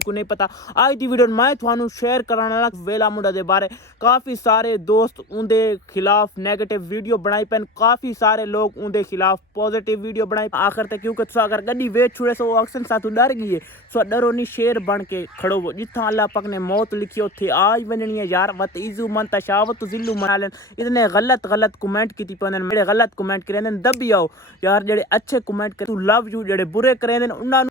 को नहीं पता। आज की वीडियो मैं थानू शेयर कराना वेला मुंडा दे बारे काफ़ी सारे दोस्त उनके खिलाफ नेगेटिव वीडियो बनाई पैन, काफ़ी सारे लोग उनके खिलाफ पॉजिटिव वीडियो बनाई आखिर तक, क्योंकि तुसा अगर गड्डी वेच छुड़े सो अक्सर साथ डर गई है। सो डरो नहीं, शेर बन के खड़ो वो, जिथा अल्लाह पाक ने मौत लिखी उथे आज बननी है यार। वत इजू मन तशावत जिल्लू मना लेन। इतने गलत कमेंट की मेरे गलत कमेंट करें दबी आओ यार। जेडे अच्छे कमेंट कर तू लव यू, जेडे बुरे करें उन्होंने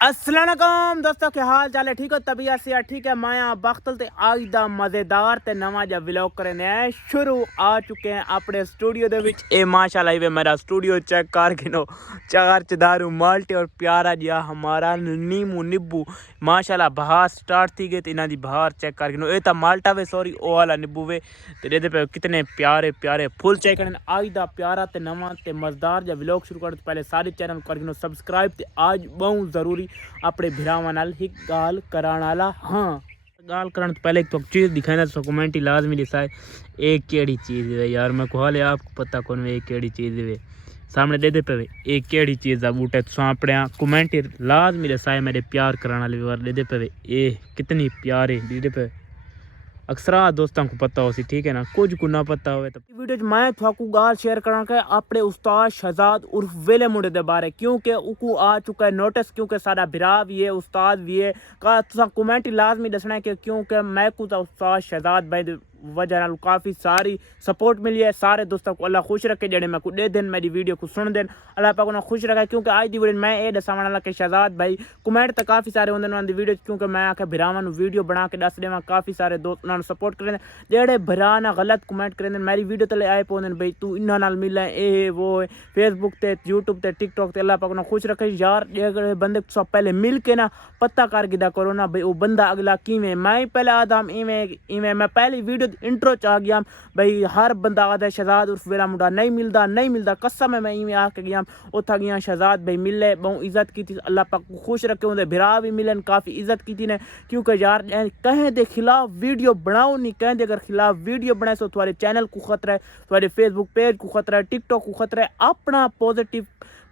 अस्सलाम वालेकुम दोस्तों, क्या हाल चाल है? ठीक हो? तबीयत से ठीक है? मैं बख्तल ते आज दा मज़ेदार ते नवा जा व्लॉग करने हैं शुरू आ चुके हैं अपने स्टूडियो दे विच। ए माशाल्लाह ये मेरा स्टूडियो चेक कर गिनो, चार चदारू माल्टे और प्यारा जिहा हमारा नीमू निब्बू माशाल्लाह बहार स्टार्ट थी गई। इन्हां दी बहार चेक कर गिनो। ए ता माल्टा वे सॉरी ओ वाला निब्बू वे ते दे पे कितने प्यारे प्यारे फुल चेक करने। आज दा प्यारा ते नवा ते मज़ेदार जा व्लॉग शुरू करने पहले सारे चैनल कर गिनो सब्सक्राइब। ते आज बहुत ज़रूरी अपने भिरावां नाल एक गाल कराण वाला। हाँ, गाल कराने तो पहले एक तो चीज़ दिखाना तो कमेंट ही लाजमी दिखाए एक केड़ी चीज़ है यार। मैं को हाले आपको पता कौन वे एक केड़ी चीज़ है सामने दे दे पे एक केड़ी चीज़ है बूटे तो अपने कमेंट ही लाजमी दसाए मेरे प्यार कराने वाले व्यवहार दे दे पे ए कितनी प्यारे दे दे पे अक्सर दोस्तों को पता हो सी, ठीक है ना, कुछ को ना पता हो। तो वीडियो मैं थाकू गाल शेयर करा के अपने उस्ताद शहजाद उर्फ वेले मुंडे दे बारे, क्योंकि उको आ चुका है नोटिस, क्योंकि सारा बिरा भी है उस्ताद भी है का तुसा कमेंट लाजमी दसना है कि क्योंकि मैं को उस्ताद शहजाद भाई वजह नाल काफ़ी सारी सपोर्ट मिली है। सारे दोस्तों को अल्लाह खुश रखे जेडे मैं को दे दिन मेरी वीडियो को सुन देन, अल्लाह पाक उन्हें खुश रखे। क्योंकि आज की वीडियो मैं ये दसावन वाला कि शहजाद भाई कमेंट तो काफ़ी सारे होंगे उन्होंने वीडियो, क्योंकि मैं आके भरावां वीडियो बना के दस देव काफ़ी सारे दोस्त उन्होंने सपोर्ट करें जेडे भरा ना गलत कमेंट करें मेरी वीडियो तले आए पौंदे भाई तू इन्हों नाल मिले ए वो फेसबुक ते यूट्यूब ते टिकटॉक ते। अल्लाह पाक उन्हें खुश रखे यार। जेड़े बंदे सब पहले मिल के ना पता कर गिदा करो ना भाई वो बंदा अगला किवें। मैं पहले आदम इवें इवें मैं पहली वीडियो इंट्रो च आ गया भाई हर बंदा आदा शहजाद उर्फ वेला मुंडा नहीं मिलता कसम है। मैं इवें आके गया उथा गया शहजाद भाई मिले बहुत इज्जत की थी। अल्लाह पाक खुश रखे उनके भिरा भी मिलन काफ़ी इज्जत की थी ने, क्योंकि यार कहें दे खिलाफ वीडियो बनाओ नहीं, कहें दे अगर खिलाफ वीडियो बनाए तो तुम्हारे चैनल को खतरा है, तुम्हारे फेसबुक पेज को खतरा है, टिकटॉक को खतरा है। अपना पॉजिटिव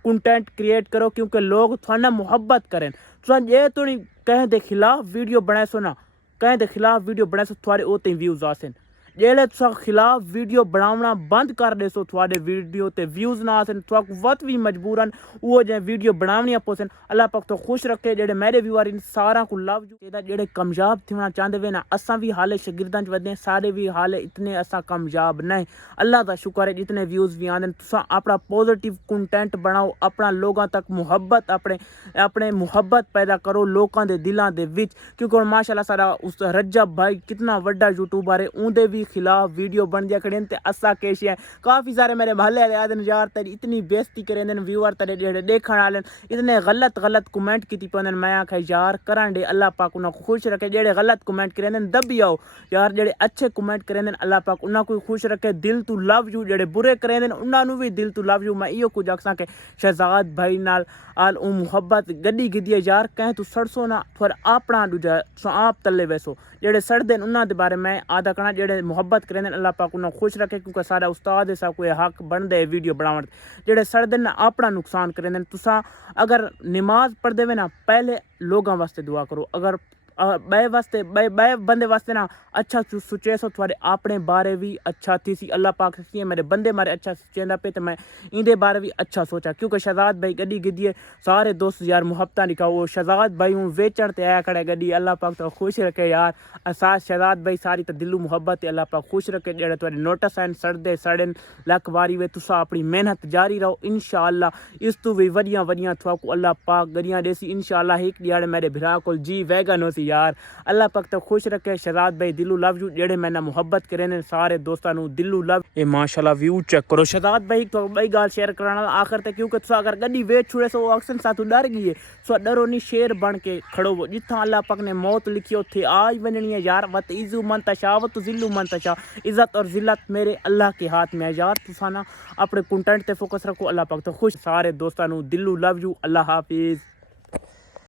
कंटेंट क्रिएट करो क्योंकि लोग थाना मुहब्बत करें। तो ये तो नहीं कहें दे खिलाफ वीडियो बनाए सो ना, कहें दे खिलाफ वीडियो बनाए सो तुम्हारे ओते व्यूज आसन। जेले तुसा खिलाफ वीडियो बनावना बंद कर दे सो थोड़े वीडियो ते व्यूज ना आसन, तुक वत भी मजबूरन वो जे वीडियो बनावनी पोसन। अल्लाह पाक तो खुश रखे जेडे मेरे व्यूअर इन सारा को लव यू जेडे कामयाब थोना चाहते वे ना। असा भी हाले शागिर्दां च वधे सारे भी हाले इतने असा कामयाब नहीं। अल्लाह का शुक्र है जितने व्यूज भी आंदे तुसा अपना पॉजिटिव कंटेंट बनाओ, अपना लोगों तक मुहब्बत अपने मुहब्बत पैदा करो लोगों के दिलों के विच। क्योंकि माशाल्लाह सारा उस रजब भाई कितना वड्डा यूट्यूबर है उनके भी खिलाफ वीडियो बन दिया खड़े ते असा केश है। काफ़ी सारे मेरे महल्ले वाले आदन यार तेरी इतनी बेइज्जती करें व्यूअर तेरे जेडे देखने वाले इतने गलत कमेंट की पौंदे। मैं आख्या यार करन दे अल्लाह पाक उन्हें खुश रखे। जेडे गलत कमेंट करें दबी आओ यार, जेडे अच्छे कमेंट करें अल्लाह पाक उन्हें कोई खुश रखे। दिल तू लव यू, जेडे बुरे करें उन्होंने भी दिल तू लव यू। मैं इो कुछ आखसा कि शहजाद भाई नाल आल मुहब्बत गड्डी गिदी है यार। कहें तू सड़सो ना फिर अपना दूजा आप तले वैसो जेडे सड़दे उन्होंने बारे मैं आदा करना। जेडे मुहब्बत करें अल्लाह पाक उन्हें खुश रखे, क्योंकि सारा उस्ताद सा कोई हक बनते वीडियो बनावन। जेडे सड़दे ना अपना नुकसान करें। तुसा अगर नमाज पढ़ते हुए ना पहले लोगों वास्ते दुआ करो, अगर बे वास्ते बे बंदे वास्ते ना अच्छा सोचे सो थोड़े अपने बारे भी अच्छा थी सी। अल्लाह पाक सी मेरे बंदे मारे अच्छा सोचेंदा पे तो मैं इंदे बारे भी अच्छा सोचा। क्योंकि शहजाद भाई गड्डी गिद्दिए सारे दोस्त यार मुहब्बत निका वो शहजाद भाई हूँ वेचण ते आया खड़े गड्डी। अल्लाह पाक तो खुश रखे यार। साथ शहजाद भाई सारी तो दिलू मुहब्बत है। अल्लाह पाक खुश रखे जेडे थोड़े नोटिस हैं सड़दे सड़न लख बारी वे तुसा अपनी मेहनत जारी रहो इंशाअल्लाह। इस तू भी वड़िया थोकू अल्लाह पाक गरियां देसी इंशाअल्लाह। एक दिहाड़े मेरे भरा को जी वैगन हो सी यार। अल्लाह पाक तो खुश रखे। शहजाद भाई दिलू लव यू जेडे मैंने मुहब्बत करें सारे दोस्तों दिलू लव। ये माशाल्लाह व्यू चेक करो। शहजाद भाई तो भाई गाल शेयर कराना आखिर तक, क्योंकि तुसा अगर गड्डी वेच छुड़े सो अक्सर साथ डर गई है। सो डरो नहीं, शेर बन के खड़ो वो, जिथा अल्लाह पाक ने मौत लिखी उथे आज बननी है यार। वत इजू मन तशावत जिल्लू मन तशा, इज्जत और जिल्लत मेरे अल्लाह के हाथ में है यार। तुसा ना अपने कंटेंट ते फोकस रखो। अल्लाह पाक तो खुश सारे दोस्तों दिलू लव यू। Allah Hafiz.